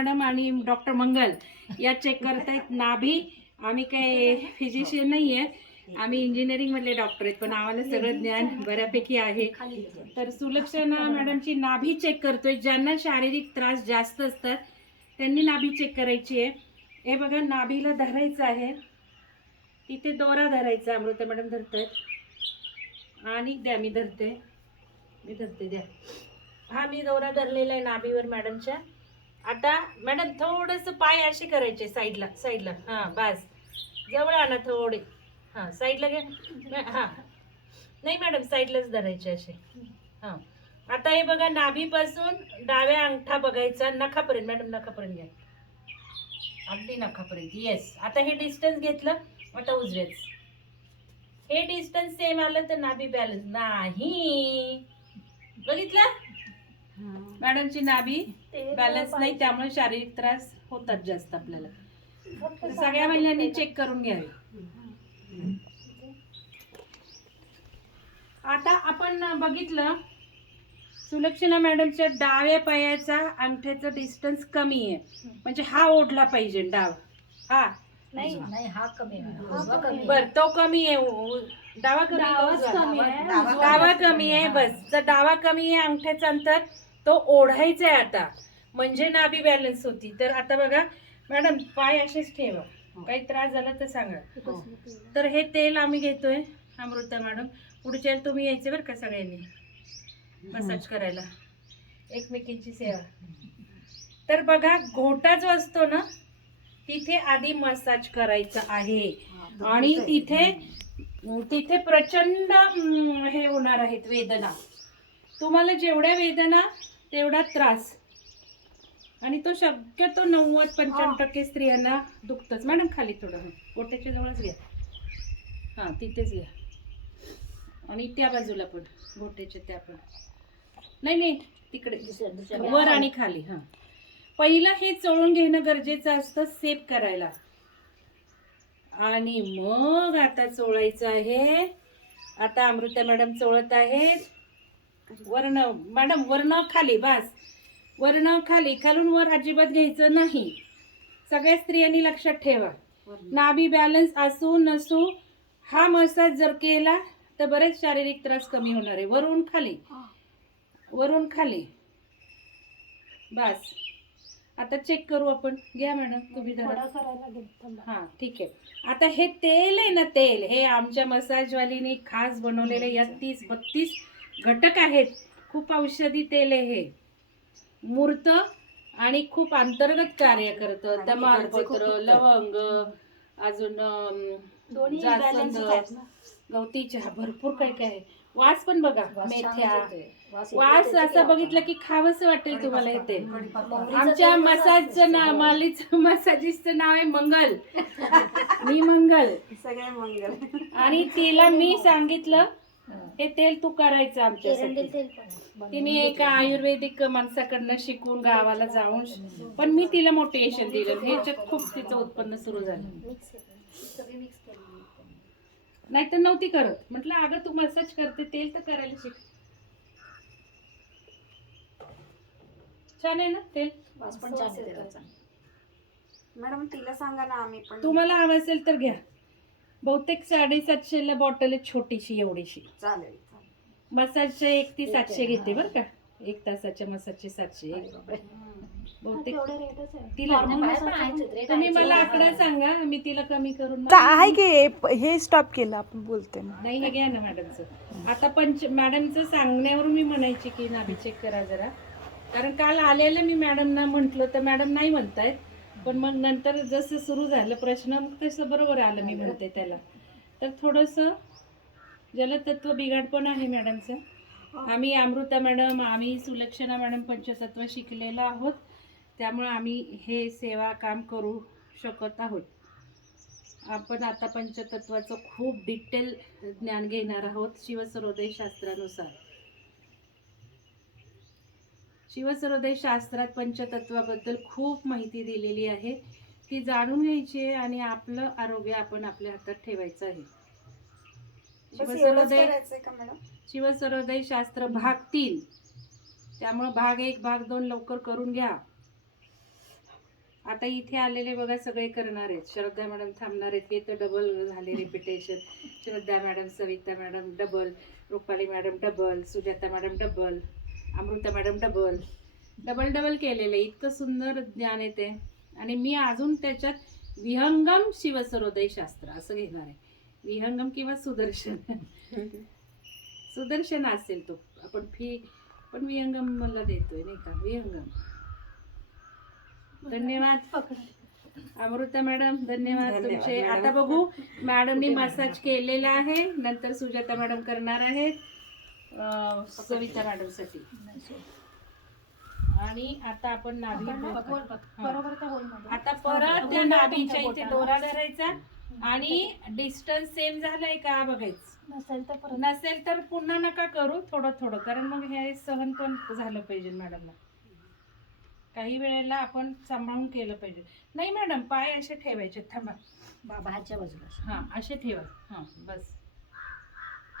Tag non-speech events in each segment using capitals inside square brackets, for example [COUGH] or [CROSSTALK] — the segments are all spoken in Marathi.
मॅडम आणि डॉक्टर मंगल या चेक करतायत नाभी. आम्ही काय फिजिशियन नाही आहे आम्ही इंजिनिअरिंग मधले डॉक्टर आहेत पण आम्हाला सगळं ज्ञान बऱ्यापैकी आहे. तर सुलक्षणा मॅडमची नाभी चेक करतोय. ज्यांना शारीरिक त्रास जास्त असतात त्यांनी नाभी चेक करायची आहे. हे बघा नाभीला धरायचं आहे. तिथे दोरा धरायचा अमृता मॅडम धरतायत. आणि द्या मी धरते. मी धरते द्या. हा मी दोरा धरलेला आहे नाभीवर मॅडमच्या. आता मॅडम थोडंसं पाय असे करायचे साईडला साईडला हां बस. जवळ आणा थोडे. हां साईडला घ्या. हां. नाही मॅडम साईडलाच धरायचे असे. हां. आता हे बघा नाभीपासून डाव्या अंगठा बघायचा. नखापर्यंत मॅडम नखापर्यंत घ्या. अगदी नखापर्यंत. येस आता हे डिस्टन्स घेतलं आता उजवेच हे डिस्टन्स सेम आलं तर नाभी बॅलन्स नाही. बघितलं? मॅडमची नाभी बॅलन्स नाही त्यामुळे शारीरिक त्रास होतात जास्त आपल्याला. तर सगळ्या महिलांनी चेक करून घ्यावे. आता आपण बघितलं सुलक्षणा मॅडमच्या डाव्या पायाचा अंगठ्याचा डिस्टन्स कमी आहे. म्हणजे हा ओढला पाहिजे डाव. हा. नाही नाही हा कमी. बर तो कमी आहे. डावा कमी. डावा कमी आहे. आहे. बस. जर डावा कमी आहे अंगठ्याचं अंतर. तो ओढायचा आहे आता. म्हणजे नाभी बॅलन्स होती. तर आता बघा मॅडम पाय असेच ठेवा. काही त्रास झाला तर सांगा. तर हे तेल आम्ही घेतोय अमृता मॅडम. पुढच्या तुम्ही यायचे बरं का सगळ्यांनी? मसाज करायला. एकमेकींची सेवा. तर बघा घोटा जो असतो ना तिथे आधी मसाज करायचा आहे. आणि तिथे तिथे प्रचंड हे होणार आहेत वेदना. तुम्हाला जेवढ्या वेदना तेवढा त्रास. आणि तो शक्यतो नव्वद पंच्याण्णव टक्के स्त्रियांना दुखतच. मॅडम खाली थोडं गोट्याच्या जवळच घ्या. हां तिथेच घ्या. आणि त्या बाजूला पण गोट्याच्या त्या पण. नाही नाही तिकडे. वर आणि खाली हां. पहिलं हे चोळून घेणं गरजेचं असतं सेप करायला. आणि मग आता चोळायचं आहे. आता अमृता मॅडम चोळत आहेत. वर्ण मॅडम वर्ण खाली बस. वर्ण खाली खालून वर अजिबात घ्यायचं नाही. सगळ्या स्त्रियांनी लक्षात ठेवा. नाभी बॅलन्स असू नसू हा मसाज जर केला तर बरेच शारीरिक त्रास कमी होणार आहे. वरून खाली. वरून खाली. बस. आता चेक करू आपण. घ्या मॅडम तुम्ही. हा ठीक आहे. आता हे तेल आहे ना तेल. हे आमच्या मसाजवालीने खास बनवलेले या तीस बत्तीस घटक आहेत. खूप औषधी तेल हे. मूर्त आणि खूप अंतर्गत कार्य करतं. तमालपत्र लवंग अजून जास्वंद, गवती चहा भरपूर काय काय आहे. वास पण बघा मेथ्या. वास असं बघितलं की खावंसं वाटेल तुम्हाला हे मोहरीचं आमच्या मसाजचं नाव मालीचं [LAUGHS] मसाजिस्टचं नाव आहे मंगल. [LAUGHS] मी मंगल. सगळे मंगल. आणि तिला मी सांगितलं हा. तेल तू करायचं आमच्यासाठी. तिने एका आयुर्वेदिक माणसाकडनं शिकून गावाला जाऊन पण मी तिला मोटिवेशन दिलं. ह्याच्यात खूप तिचं उत्पन्न सुरू झालं. नाहीतर नव्हती करत. म्हटलं अगं तू मसाज करते तेल तर करायला शिक. छान आहे ना तेल? वास पण छान. मॅडम तिला सांगा ना आम्ही पण. तुम्हाला हवं असेल तर घ्या. बहुतेक साडेसातशेला बॉटल आहे छोटीशी एवढीशी. चालेल. चालेल. मसाजचे एक ती सातशे घेते बरं का. एक तासाच्या मसाजचे सातशे. बापरे. बहुतेक तेवढे रेटच आहे. तिला नाही, पण तुम्ही. मला आकडा सांगा मी तिला कमी करून चा- आहे की हे- हे स्टॉप केलं आपण बोलतोय ना. नाही हे घ्या ना मॅडमचं आता पंच मॅडमचं सांगण्यावरून मी म्हणायची की नाभी चेक करा जरा. कारण काल आलेलं मी मॅडमना म्हटलं तर मॅडम नाही म्हणतायत. पण मग नंतर जसं सुरू झालं प्रश्न मग तसं बरोबर आलं मी म्हणते त्याला. तर थोडंसं जलतत्व बिघाड पण आहे मॅडमचं. आम्ही अमृता मॅडम आम्ही सुलक्षणा मॅडम पंचतत्व शिकलेलो आहोत. त्यामुळे आम्ही हे सेवा काम करू शकत आहोत. आपण आता पंचतत्वाचं खूप डिटेल ज्ञान घेणार आहोत शिवसरोदय शास्त्रानुसार. शिवसरोदय शास्त्रात पंचतत्वाबद्दल खूप माहिती दिलेली आहे. ती जाणून घ्यायची आहे आणि आपलं आरोग्य आपण आपल्या हातात ठेवायचं आहे. शिवसरोदय शिवसरोदय शास्त्र भाग तीन. त्यामुळं भाग एक भाग दोन लवकर करून घ्या. आता इथे आलेले बघा सगळे करणार आहेत. श्रद्धा मॅडम थांबणार आहेत. हे तर डबल झाले repetition [LAUGHS] Shraddha madam Savita madam double Rupali madam double Sujata madam double Amruta madam double double double केलेलं आहे इतकं सुंदर ज्ञान येते. आणि मी अजून त्याच्यात विहंगम शिवसरोदय शास्त्र असं घेणार आहे. विहंगम किंवा सुदर्शन. सुदर्शन असेल तो. आपण फी पण विहंगम मला देतोय नाही का? विहंगम. धन्यवाद. अमृता मॅडम धन्यवाद तुमचे. आता बघू मॅडमनी मसाज केलेला आहे. नंतर सुजाता मॅडम करणार आहेत. अं, सविता मॅडमसाठी आणि आता आपण नाभी आता परत त्या नाभीच्या इथे दोरा धरायचा आणि डिस्टन्स सेम झालाय का बघायचं. नसेल तर परत. नसेल तर पुन्हा नका करू थोडं थोडं. कारण मग हे सहन पण झालं पाहिजे मॅडमला. काही वेळेला आपण सांभाळून केलं पाहिजे. नाही मॅडम पाय असे ठेवायचे थांबा. बाबाच्या बाजूला. हां असे ठेवा. हां बस.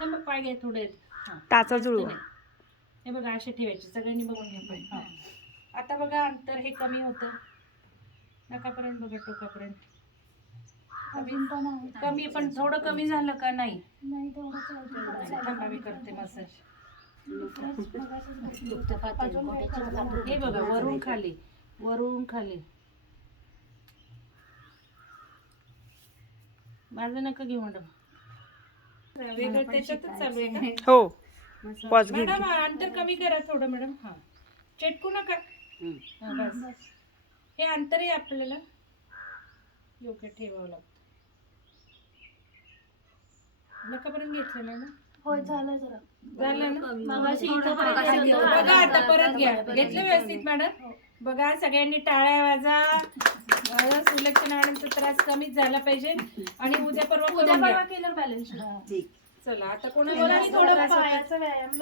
थांबा पाय घ्या थोडे. हां. टाचा नाही. हे बघा असे ठेवायचे. सगळ्यांनी बघून घ्या पाय हां. आता बघा अंतर हे कमी होतं. नकापर्यंत बघा टोकापर्यंत. अजून पण आहे. कमी पण थोडं कमी झालं का नाही? नाही तेवढंच आहे. थांबा मी करते मसाज अजून. हे बघा वरून खाली. वरून खाली. माझं नका घेऊ मॅडम. वेगळं त्याच्यातच चालू आहे हो. पॉज घेतली मॅडम अंतर कमी करा थोडं मॅडम. हा. चेटकू नका. हा, बस. हे अंतर आहे आपल्याला योग्य ठेवावं लागतं. नकापर्यंत घेतलं होय झालं जरा. झालं ना? मगाशी इथं पर्यंत गेलं होतं. बघा आता परत घ्या. घेतलं व्यवस्थित मॅडम? बघा सगळ्यांनी टाळ्या वाजा. सुलक्षण मॅडमचा त्रास कमीच झाला पाहिजे. आणि उद्या परवा उद्या परवा. केलं बॅलन्स चला आता थोडं कोणाला? पायाचा व्यायाम